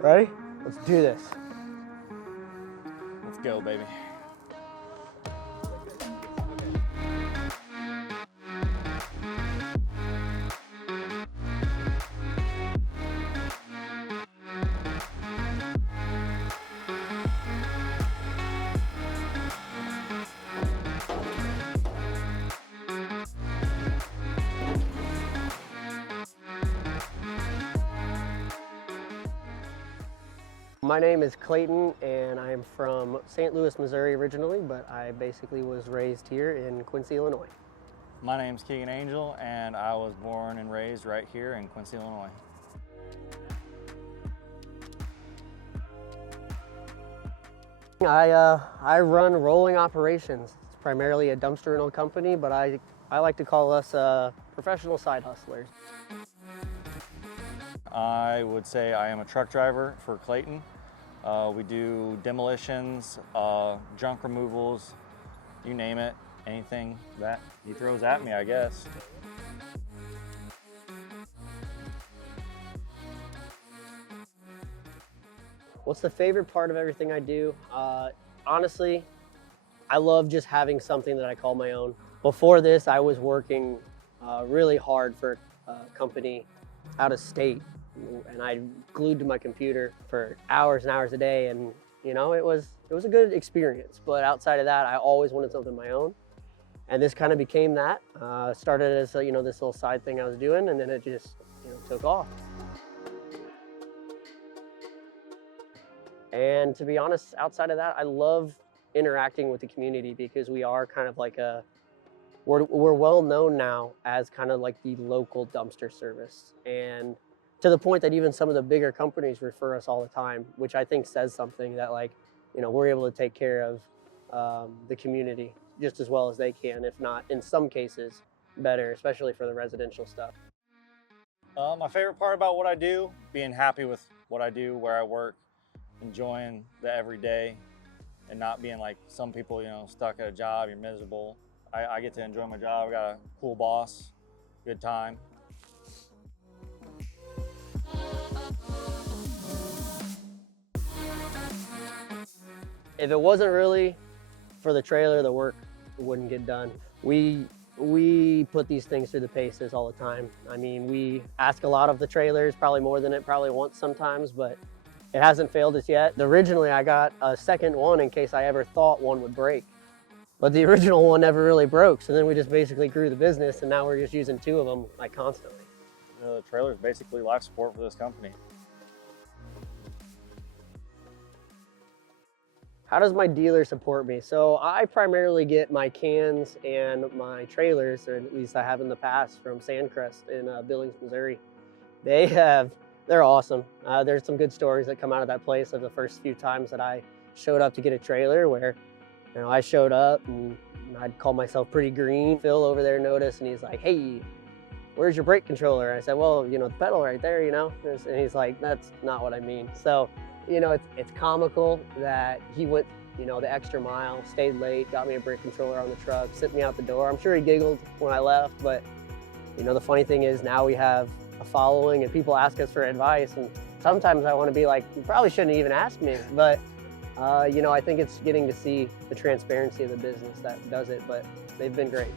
Ready? Let's do this. Let's go, baby. My name is Clayton, and I am from St. Louis, Missouri originally, but I basically was raised here in Quincy, Illinois. My name's Keegan Angel, and I was born and raised right here in Quincy, Illinois. I run rolling operations. It's primarily a dumpster rental company, but I like to call us professional side hustlers. I would say I am a truck driver for Clayton. We do demolitions, junk removals, you name it, anything that he throws at me, I guess. What's the favorite part of everything I do? Honestly, I love just having something that I call my own. Before this, I was working really hard for a company out of state, and I glued to my computer for hours and hours a day, and you know, it was a good experience. But outside of that, I always wanted something of my own, and this kind of became that. Started as this little side thing I was doing, and then it just took off. And to be honest, outside of that, I love interacting with the community because we are kind of like we're well known now as kind of like the local dumpster service, and to the point that even some of the bigger companies refer us all the time, which I think says something that we're able to take care of the community just as well as they can, if not in some cases better, especially for the residential stuff. My favorite part about what I do, being happy with what I do, where I work, enjoying the everyday, and not being like some people, stuck at a job, you're miserable. I get to enjoy my job. I got a cool boss, good time. If it wasn't really for the trailer, the work wouldn't get done. We put these things through the paces all the time. I mean, we ask a lot of the trailers, probably more than it probably wants sometimes, but it hasn't failed us yet. Originally, I got a second one in case I ever thought one would break. But the original one never really broke, so then we just basically grew the business, and now we're just using two of them constantly. The trailer is basically life support for this company. How does my dealer support me? So I primarily get my cans and my trailers, or at least I have in the past, from Sandcrest in Billings, Missouri. They're awesome. There's some good stories that come out of that place of the first few times that I showed up to get a trailer where, I showed up and I'd call myself pretty green. Phil over there noticed, and he's like, "Hey, where's your brake controller?" I said, "Well, the pedal right there, And he's like, "That's not what I mean." So, it's comical that he went, the extra mile, stayed late, got me a brake controller on the truck, sent me out the door. I'm sure he giggled when I left, but, the funny thing is now we have a following and people ask us for advice, and sometimes I want to be like, you probably shouldn't even ask me, but I think it's getting to see the transparency of the business that does it, but they've been great.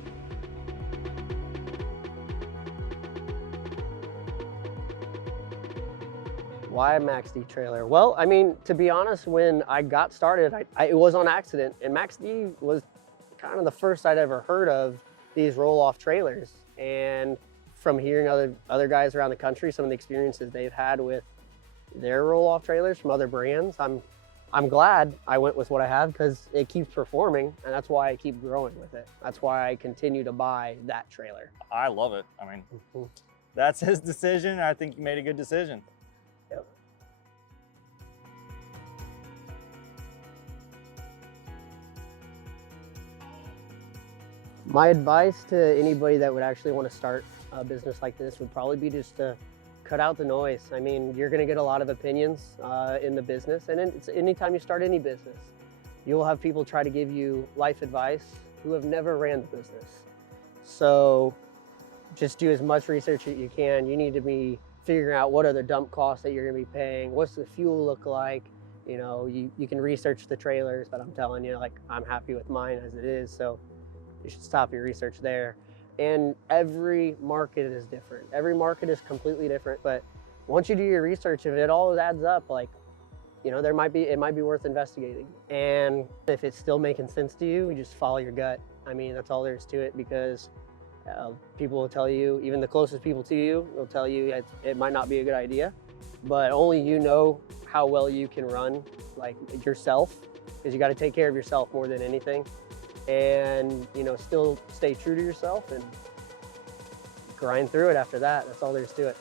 Why MAXX-D trailer? Well, I mean, to be honest, when I got started, it was on accident, and MAXX-D was kind of the first I'd ever heard of these roll-off trailers. And from hearing other guys around the country, some of the experiences they've had with their roll-off trailers from other brands, I'm glad I went with what I have because it keeps performing, and that's why I keep growing with it. That's why I continue to buy that trailer. I love it. I mean, that's his decision. I think he made a good decision. Yep. My advice to anybody that would actually want to start a business like this would probably be just to cut out the noise. I mean, you're going to get a lot of opinions in the business, and anytime you start any business, you'll have people try to give you life advice who have never ran the business. So just do as much research as you can. You need to be figuring out what are the dump costs that you're gonna be paying, what's the fuel look like. You know, you can research the trailers, but I'm telling you, like, I'm happy with mine as it is, so you should stop your research there. And every market is different. Every market is completely different, but once you do your research, if it all adds up, like, you know, it might be worth investigating. And if it's still making sense to you, you just follow your gut. I mean, that's all there is to it, because people will tell you, even the closest people to you will tell you it might not be a good idea, but only you know how well you can run, like, yourself, because you got to take care of yourself more than anything. And, you know, still stay true to yourself and grind through it after that. That's all there is to it.